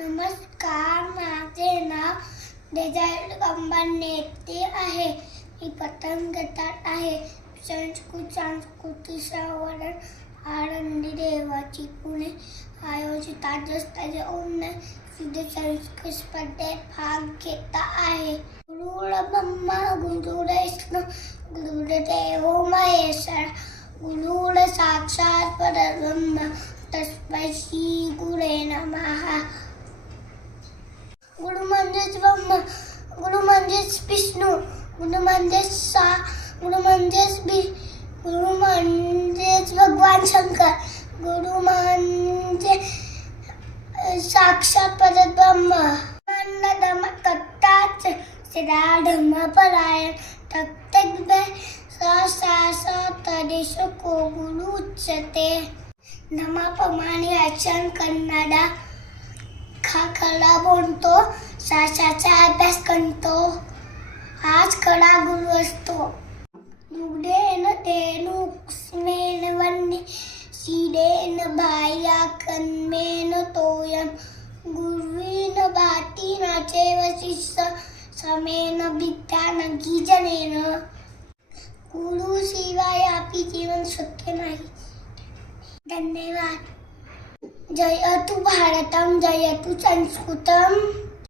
नमस्कार, माझे नाव डेझाईल्ड कंबन नेते आहे. मी पतंग गटात आहे. संस्कृत सांस्कृतिक संवर्धन आनंदी देवाची पुणे आयोजित राजस्थानच्या उन्न सिद्ध संस्कृत स्पर्धेत भाग घेता आहे. गुरुड ब्रह्मा गुरुडैष्ण गुरुदेव महेश गुरुड साक्षात परब्रह्म तस्मै श्री गुरु म्हणजेच सा गुरु म्हणजेच बी गुरु म्हणजेच भगवान शंकर. गुरु म्हणजे साक्षात परब्रह्म. अन्न धम कट्टाच सिरा धम परायण. तक बे तदेश को गुरु उच्चते नमाप्रमाणे आचरण कन्नडा खा खरा बोलतो साशाचा अभ्यास करतो. आज खरा गुरु असतो दुग्धेन तेनु स्मेन वन्नी शिरेन विद्यान गीजनेन गुरु शिवाय आपली जीवन नाही धन्यवाद जयतु भारतम जयतु संस्कृतम